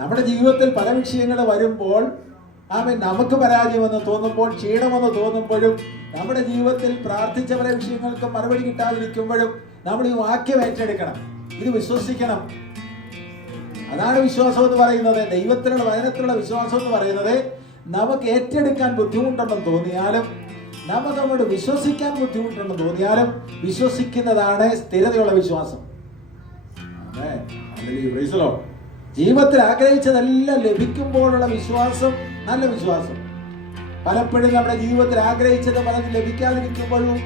നമ്മുടെ ജീവിതത്തിൽ പല വിഷയങ്ങൾ വരുമ്പോൾ നമുക്ക് പരാജയമെന്ന് തോന്നുമ്പോൾ, ക്ഷീണമെന്ന് തോന്നുമ്പോഴും, നമ്മുടെ ജീവിതത്തിൽ പ്രാർത്ഥിച്ച പല വിഷയങ്ങൾക്ക് മറുപടി കിട്ടാതിരിക്കുമ്പോഴും നമ്മൾ ഈ വാക്യം ഏറ്റെടുക്കണം. ഇത് വിശ്വസിക്കണം. അതാണ് വിശ്വാസം എന്ന് പറയുന്നത്. ദൈവത്തിലുള്ള വചനത്തിലുള്ള വിശ്വാസം എന്ന് പറയുന്നത് നമുക്ക് ഏറ്റെടുക്കാൻ ബുദ്ധിമുട്ടുണ്ടെന്ന് തോന്നിയാലും, നമുക്ക് അങ്ങോട്ട് വിശ്വസിക്കാൻ ബുദ്ധിമുട്ടുണ്ടെന്ന് തോന്നിയാലും വിശ്വസിക്കുന്നതാണ് സ്ഥിരതയുള്ള വിശ്വാസം. ജീവിതത്തിൽ ആഗ്രഹിച്ചതെല്ലാം ലഭിക്കുമ്പോഴുള്ള വിശ്വാസം നല്ല വിശ്വാസം. പലപ്പോഴും നമ്മുടെ ജീവിതത്തിൽ ആഗ്രഹിച്ചത് പലതും ലഭിക്കാതിരിക്കുമ്പോഴും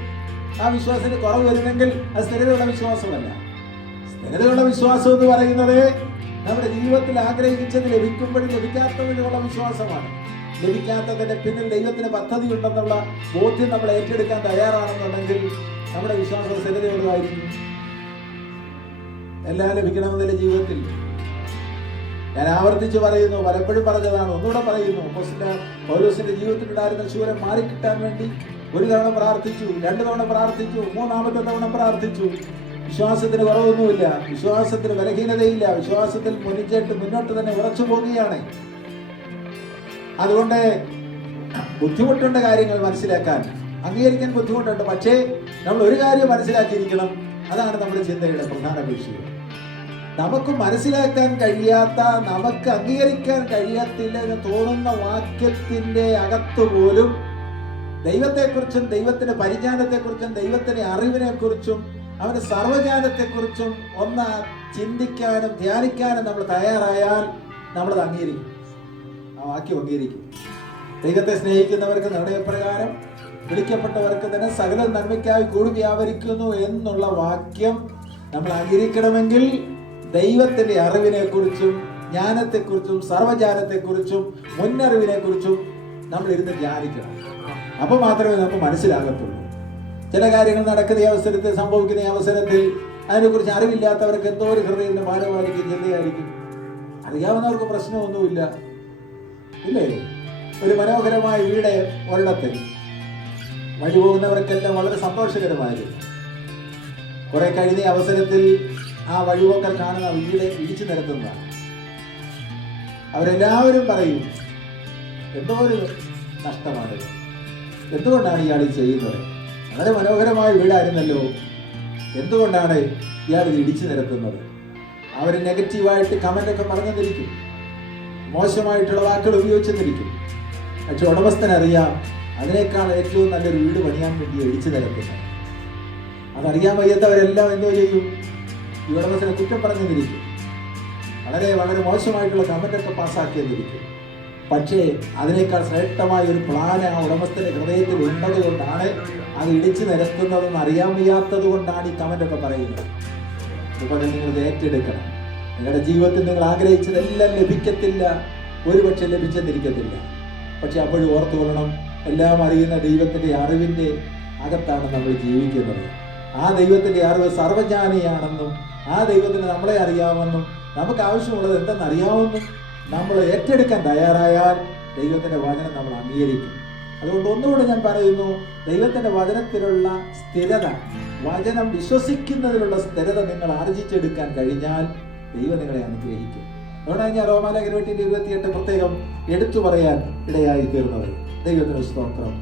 ആ വിശ്വാസത്തിന് കുറവ് വരുന്നെങ്കിൽ അത് സ്ഥിരതയുള്ള വിശ്വാസമല്ല. സ്ഥിരതയുള്ള വിശ്വാസം എന്ന് പറയുന്നത് നമ്മുടെ ജീവിതത്തിൽ ആഗ്രഹിച്ചത് ലഭിക്കുമ്പോഴും ലഭിക്കാത്തതിനുള്ള വിശ്വാസമാണ്. ലഭിക്കാത്തതിന്റെ പിന്നിൽ ദൈവത്തിന് പദ്ധതി ഉണ്ടെന്നുള്ള ബോധ്യം നമ്മൾ ഏറ്റെടുക്കാൻ തയ്യാറാണെന്നുണ്ടെങ്കിൽ നമ്മുടെ വിശ്വാസം സ്ഥിരതയുള്ളതായിരിക്കും. എല്ലാം ലഭിക്കണമെന്നില്ല ജീവിതത്തിൽ. ഞാൻ ആവർത്തിച്ച് പറയുന്നു, പലപ്പോഴും പറഞ്ഞതാണ്, ഒന്നുകൂടെ പറയുന്നു. പൗലോസിന്റെ ജീവിതത്തിൽ ഉണ്ടായിരുന്ന ശൂലം മാറിക്കിട്ടാൻ വേണ്ടി ഒരു തവണ പ്രാർത്ഥിച്ചു, 2 തവണ പ്രാർത്ഥിച്ചു, 3-ാമത്തെ തവണ പ്രാർത്ഥിച്ചു. വിശ്വാസത്തിന് കുറവൊന്നുമില്ല, വിശ്വാസത്തിന് ബലഹീനതയില്ല, വിശ്വാസത്തിൽ മുന്നോട്ട് തന്നെ ഉറച്ചു പോകുകയാണ്. അതുകൊണ്ട് ബുദ്ധിമുട്ടുണ്ട് കാര്യങ്ങൾ മനസ്സിലാക്കാൻ, അംഗീകരിക്കാൻ ബുദ്ധിമുട്ടുണ്ട്. പക്ഷേ നമ്മൾ ഒരു കാര്യം മനസ്സിലാക്കിയിരിക്കണം, അതാണ് നമ്മുടെ ചിന്തയുടെ പ്രധാന വിഷയം. നമുക്ക് മനസ്സിലാക്കാൻ കഴിയാത്ത, നമുക്ക് അംഗീകരിക്കാൻ കഴിയത്തില്ല എന്ന് തോന്നുന്ന വാക്യത്തിന്റെ അകത്തുപോലും ദൈവത്തെക്കുറിച്ചും ദൈവത്തിന്റെ പരിജ്ഞാനത്തെക്കുറിച്ചും ദൈവത്തിന്റെ അറിവിനെക്കുറിച്ചും അവന്റെ സർവ്വജ്ഞാനത്തെക്കുറിച്ചും ഒന്ന് ചിന്തിക്കാനും ധ്യാനിക്കാനും നമ്മൾ തയ്യാറായാൽ നമ്മളത് അംഗീകരിക്കും. ആ വാക്യം അംഗീകരിക്കും. ദൈവത്തെ സ്നേഹിക്കുന്നവർക്ക് നിർണയപ്രകാരം വിളിക്കപ്പെട്ടവർക്ക് തന്നെ സകല നന്മയ്ക്കായി കൂടി വ്യാപരിക്കുന്നു എന്നുള്ള വാക്യം നമ്മൾ അംഗീകരിക്കണമെങ്കിൽ ദൈവത്തിന്റെ അറിവിനെക്കുറിച്ചും ജ്ഞാനത്തെക്കുറിച്ചും സർവ്വജ്ഞാനത്തെക്കുറിച്ചും മുന്നറിവിനെക്കുറിച്ചും നമ്മൾ ഇരുന്ന് ധ്യാനിക്കണം. അപ്പോൾ മാത്രമേ നമുക്ക് മനസ്സിലാകത്തുള്ളൂ. ചില കാര്യങ്ങൾ നടക്കുന്ന അവസരത്തിൽ, സംഭവിക്കുന്ന അവസരത്തിൽ അതിനെക്കുറിച്ച് അറിവില്ലാത്തവർക്ക് എന്തോ ഒരു ഹൃദയത്തിന്റെ ഭാരമായിരിക്കും, ചിന്തയായിരിക്കും. അറിയാവുന്നവർക്ക് പ്രശ്നമൊന്നുമില്ല, ഇല്ലേ? ഒരു മനോഹരമായ വീട് ഒരിടത്തിൽ വഴി പോകുന്നവർക്കെല്ലാം വളരെ സന്തോഷകരമായിരുന്നു. കുറെ കഴിഞ്ഞ അവസരത്തിൽ ആ വഴിപോക്കൽ കാണുന്ന വീട് ഇടിച്ചു നിരത്തുന്നതാണ്. അവരെല്ലാവരും പറയും, എന്തോ ഒരു നഷ്ടമാണ്, എന്തുകൊണ്ടാണ് ഇയാൾ ഇത് ചെയ്യുന്നത്? വളരെ മനോഹരമായ വീടായിരുന്നല്ലോ, എന്തുകൊണ്ടാണ് ഇയാൾ ഇത് ഇടിച്ചു നിരത്തുന്നത്? അവർ നെഗറ്റീവായിട്ട് കമൻ്റൊക്കെ പറഞ്ഞെന്നിരിക്കും, മോശമായിട്ടുള്ള വാക്കുകൾ ഉപയോഗിച്ചെന്നിരിക്കും. പക്ഷെ ഉടമസ്ഥനറിയാം അതിനേക്കാൾ ഏറ്റവും നല്ലൊരു വീട് പണിയാൻ വേണ്ടി ഇടിച്ചു നിരത്തുന്നത്. അതറിയാൻ വയ്യാത്തവരെല്ലാം എന്തോ ചെയ്യും? ഈ ഉടമസ്ഥനെ കുറ്റം പറഞ്ഞെന്നിരിക്കും, വളരെ വളരെ മോശമായിട്ടുള്ള കമൻ്റൊക്കെ പാസ്സാക്കിയെന്നിരിക്കും. പക്ഷേ അതിനേക്കാൾ ശ്രേഷ്ഠമായ ഒരു പ്ലാൻ ആ ഉടമസ്ഥന്റെ ഹൃദയത്തിൽ ഉള്ളത് കൊണ്ടാണ് അത് ഇടിച്ചു നിരത്തുന്നതെന്ന് അറിയാൻ വയ്യാത്തത് കൊണ്ടാണ് ഈ കമൻ്റൊക്കെ പറയുന്നത്. അതുപോലെ നിങ്ങൾ ഏറ്റെടുക്കണം. നിങ്ങളുടെ ജീവിതത്തിൽ നിങ്ങൾ ആഗ്രഹിച്ചതെല്ലാം ലഭിക്കത്തില്ല, ഒരുപക്ഷെ ലഭിച്ചെന്നിരിക്കത്തില്ല. പക്ഷെ അപ്പോഴും ഓർത്തുകൊള്ളണം, എല്ലാം അറിയുന്ന ദൈവത്തിന്റെ അറിവിന്റെ അകത്താണ് നമ്മൾ ജീവിക്കുന്നത്. ആ ദൈവത്തിന്റെ അറിവ് സർവ്വജ്ഞാനിയാണെന്നും ആ ദൈവത്തിന് നമ്മളെ അറിയാമെന്നും നമുക്ക് ആവശ്യമുള്ളത് എന്തെന്നറിയാമെന്നും നമ്മൾ ഏറ്റെടുക്കാൻ തയ്യാറായാൽ ദൈവത്തിന്റെ വചനം നമ്മൾ അംഗീകരിക്കും. അതുകൊണ്ട് ഒന്നുകൂടെ ഞാൻ പറയുന്നു, ദൈവത്തിന്റെ വചനത്തിലുള്ള സ്ഥിരത, വചനം വിശ്വസിക്കുന്നതിലുള്ള സ്ഥിരത നിങ്ങൾ ആർജിച്ചെടുക്കാൻ കഴിഞ്ഞാൽ ദൈവം നിങ്ങളെ അനുഗ്രഹിക്കും. അതുകൊണ്ടാണ് ഞാൻ റോമാലേഖനം 8:28 പ്രത്യേകം എടുത്തു പറയാൻ ഇടയായി തീർന്നത്. ദൈവത്തിന് സ്തോത്രം.